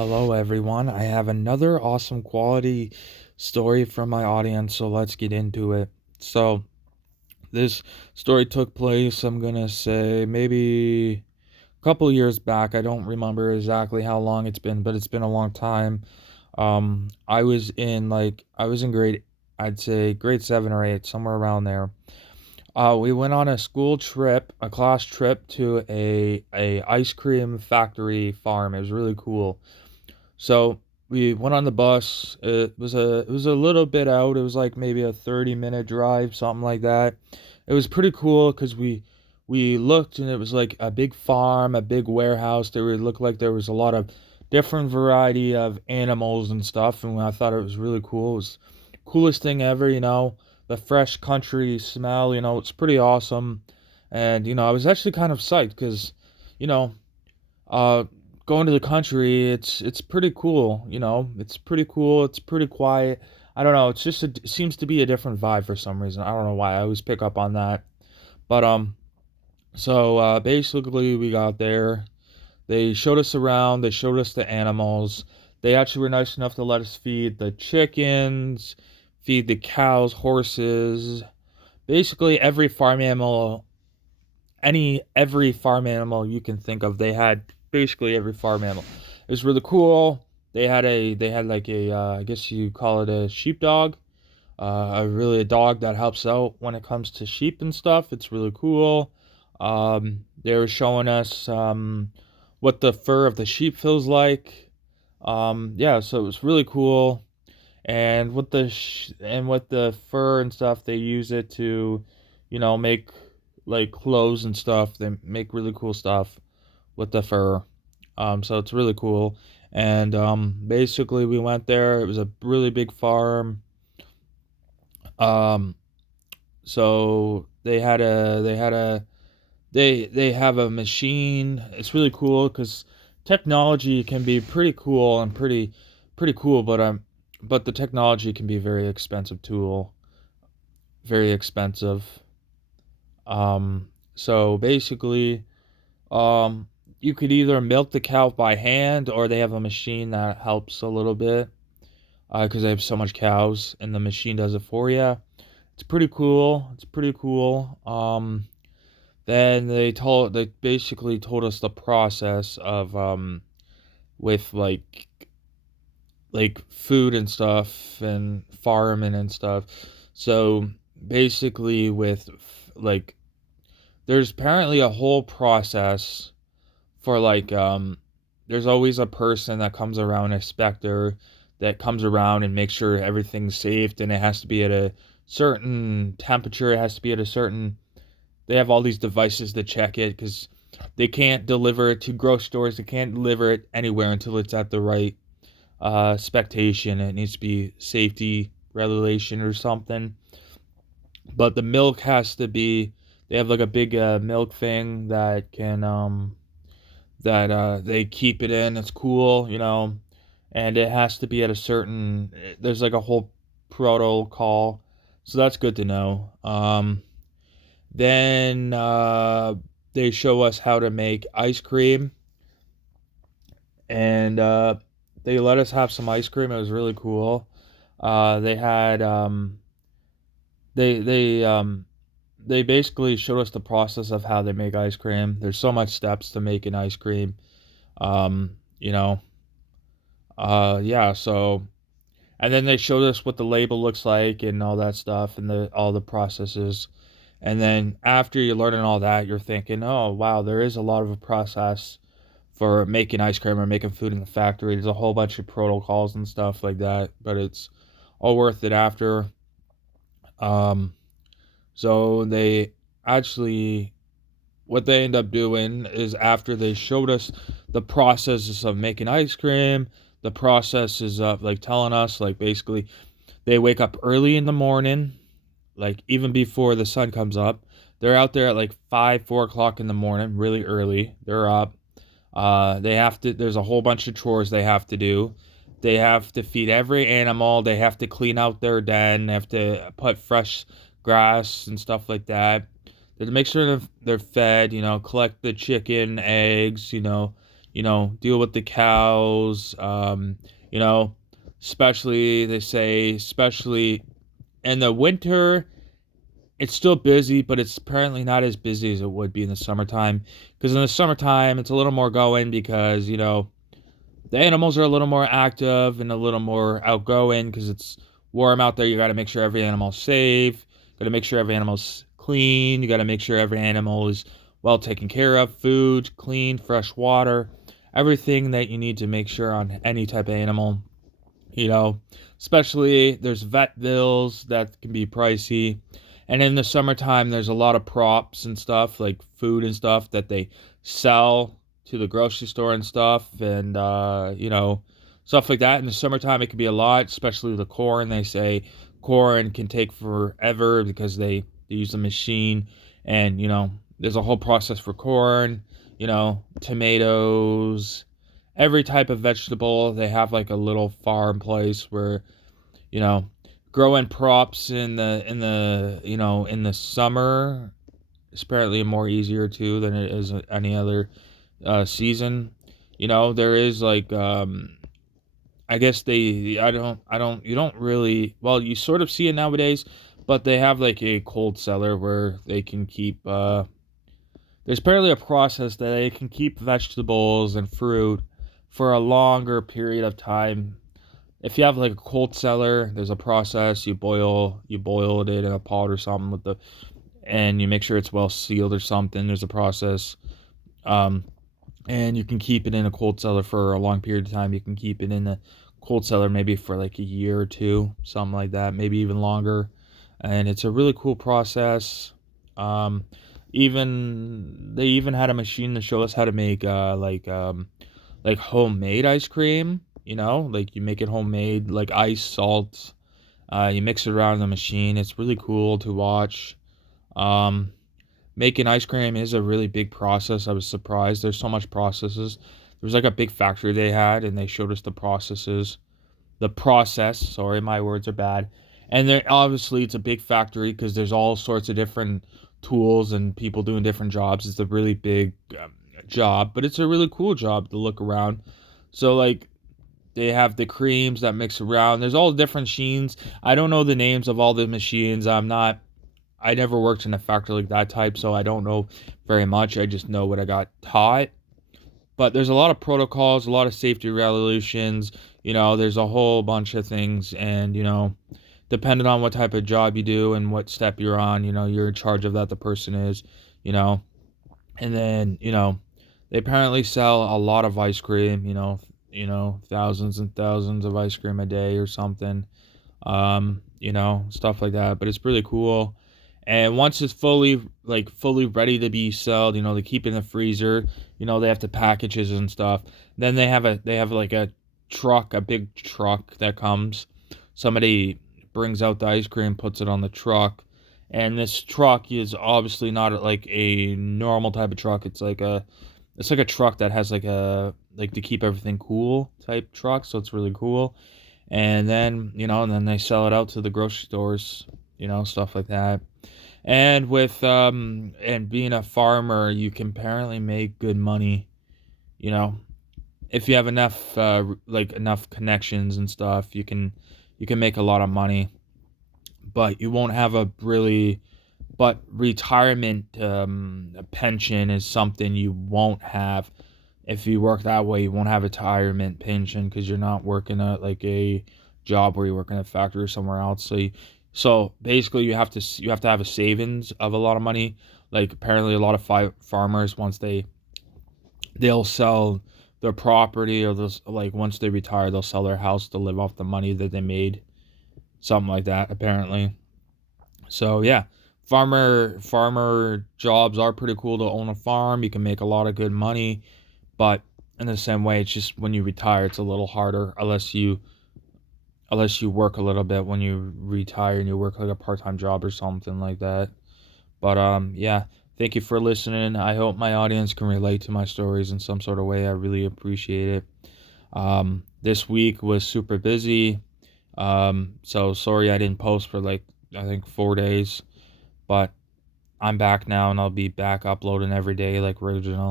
Hello, everyone. I have another awesome quality story from my audience, so let's get into it. So, this story took place, I'm gonna say, maybe a couple years back. I don't remember exactly how long it's been, but it's been a long time. I was in grade, I'd say grade 7 or 8, somewhere around there. We went on a school trip, a class trip to a ice cream factory farm. It was really cool. So we went on the bus. It was a little bit out. It was like maybe a 30-minute drive, something like that. It was pretty cool because we looked and it was like a big farm, a big warehouse. There would look like there was a lot of different variety of animals and stuff, and I thought it was really cool. It was the coolest thing ever. The fresh country smell. It's pretty awesome. And I was actually kind of psyched because you know uh, going to the country, it's pretty cool. It's pretty cool. It's pretty quiet. I don't know. It seems to be a different vibe for some reason. I don't know why. I always pick up on that. But basically, we got there. They showed us around. They showed us the animals. They actually were nice enough to let us feed the chickens, feed the cows, horses, basically every farm animal you can think of. They had basically every farm animal. It was really cool. They had like I guess you call it a sheepdog. A dog that helps out when it comes to sheep and stuff. It's really cool. They were showing us what the fur of the sheep feels like. Yeah, so it was really cool. And with the fur and stuff, they use it to, make like clothes and stuff. They make really cool stuff with the fur. So it's really cool. And basically, we went there. It was a really big farm. Um, so they have a machine. It's really cool because technology can be pretty cool and pretty cool, but the technology can be a very expensive tool, very expensive. So basically, um, you could either milk the cow by hand or they have a machine that helps a little bit because they have so much cows and the machine does it for you. It's pretty cool. It's pretty cool. Then they basically told us the process of with like food and stuff and farming and stuff. So basically like there's apparently a whole process for there's always a person that comes around, an inspector that comes around and makes sure everything's safe, and it has to be at a certain temperature. It has to be at a certain They have all these devices to check it because they can't deliver it to grocery stores. They can't deliver it anywhere until it's at the right expectation. It needs to be safety regulation or something. But the milk has to be. They have like a big milk thing that they keep it in. It's cool. And it has to be at a certain. There's like a whole protocol, so that's good to know. Then they show us how to make ice cream, and they let us have some ice cream. It was really cool. They had they basically showed us the process of how they make ice cream. There's so much steps to make an ice cream. Um, you know, yeah. So and then they showed us what the label looks like and all that stuff and the all the processes. And then after you're learning all that, you're thinking, oh, wow, there is a lot of a process for making ice cream or making food in the factory. There's a whole bunch of protocols and stuff like that, but it's all worth it after. Um, so they actually, what they end up doing is after they showed us the processes of making ice cream, the processes of like telling us, like basically, they wake up early in the morning, like even before the sun comes up. They're out there at like 5, 4 o'clock in the morning, really early. They're up. They have to. There's a whole bunch of chores they have to do. They have to feed every animal. They have to clean out their den. They have to put fresh grass and stuff like that. They have to make sure they're fed. Collect the chicken eggs. deal with the cows, you know, especially they say, especially in the winter, it's still busy, but it's apparently not as busy as it would be in the summertime. Because in the summertime, it's a little more going because, the animals are a little more active and a little more outgoing because it's warm out there. You got to make sure every animal's safe. Got to make sure every animal's clean. You got to make sure every animal is well taken care of. Food, clean, fresh water, everything that you need to make sure on any type of animal. You know, especially there's vet bills that can be pricey. And in the summertime, there's a lot of props and stuff like food and stuff that they sell to the grocery store and stuff, and stuff like that. In the summertime, it can be a lot, especially the corn. They say corn can take forever because they use the machine, and there's a whole process for corn. Tomatoes, every type of vegetable. They have like a little farm place where you know growing props in the summer is apparently more easier too than it is any other season. There is like I guess they I don't you don't really, well, you sort of see it nowadays, but they have like a cold cellar where they can keep there's apparently a process that they can keep vegetables and fruit for a longer period of time. If you have like a cold cellar, there's a process. You boil it in a pot or something and you make sure it's well sealed or something. There's a process. Um, and you can keep it in a cold cellar for a long period of time. You can keep it in a cold cellar maybe for like a year or two, something like that, maybe even longer. And it's a really cool process. Um, even they even had a machine to show us how to make like homemade ice cream. Like you make it homemade, like ice, salt. You mix it around in the machine. It's really cool to watch. Um, Making ice cream is a really big process. I was surprised. There's so much processes. There was like a big factory they had, and they showed us the processes. The process. Sorry, my words are bad. And then obviously it's a big factory because there's all sorts of different tools and people doing different jobs. It's a really big job, but it's a really cool job to look around. So like they have the creams that mix around. There's all different machines. I don't know the names of all the machines. I never worked in a factory like that type, so I don't know very much. I just know what I got taught. But there's a lot of protocols, a lot of safety regulations. There's a whole bunch of things, and depending on what type of job you do and what step you're on, you're in charge of that. The person is, you know, and then they apparently sell a lot of ice cream. Thousands and thousands of ice cream a day or something. Stuff like that. But it's really cool. And once it's fully ready to be sold, they keep it in the freezer. They have to packages and stuff. Then they have like a truck, a big truck that comes. Somebody brings out the ice cream, puts it on the truck, and this truck is obviously not like a normal type of truck. It's like a truck that has like to keep everything cool type truck, so it's really cool. And then they sell it out to the grocery stores, stuff like that. And being a farmer, you can apparently make good money, you know. If you have enough connections and stuff, you can make a lot of money, but you won't have a really but retirement pension is something you won't have. If you work that way, you won't have a retirement pension because you're not working at like a job where you're working at a factory or somewhere else. So basically, you have to have a savings of a lot of money. Like apparently, a lot of farmers once they'll sell their property, or like once they retire, they'll sell their house to live off the money that they made, something like that. Apparently, so yeah, farmer jobs are pretty cool to own a farm. You can make a lot of good money, but in the same way, it's just when you retire, it's a little harder unless you work a little bit when you retire and you work like a part-time job or something like that. But yeah, thank you for listening. I hope my audience can relate to my stories in some sort of way. I really appreciate it. This week was super busy. So sorry I didn't post for like I think 4 days, but I'm back now and I'll be back uploading every day like original.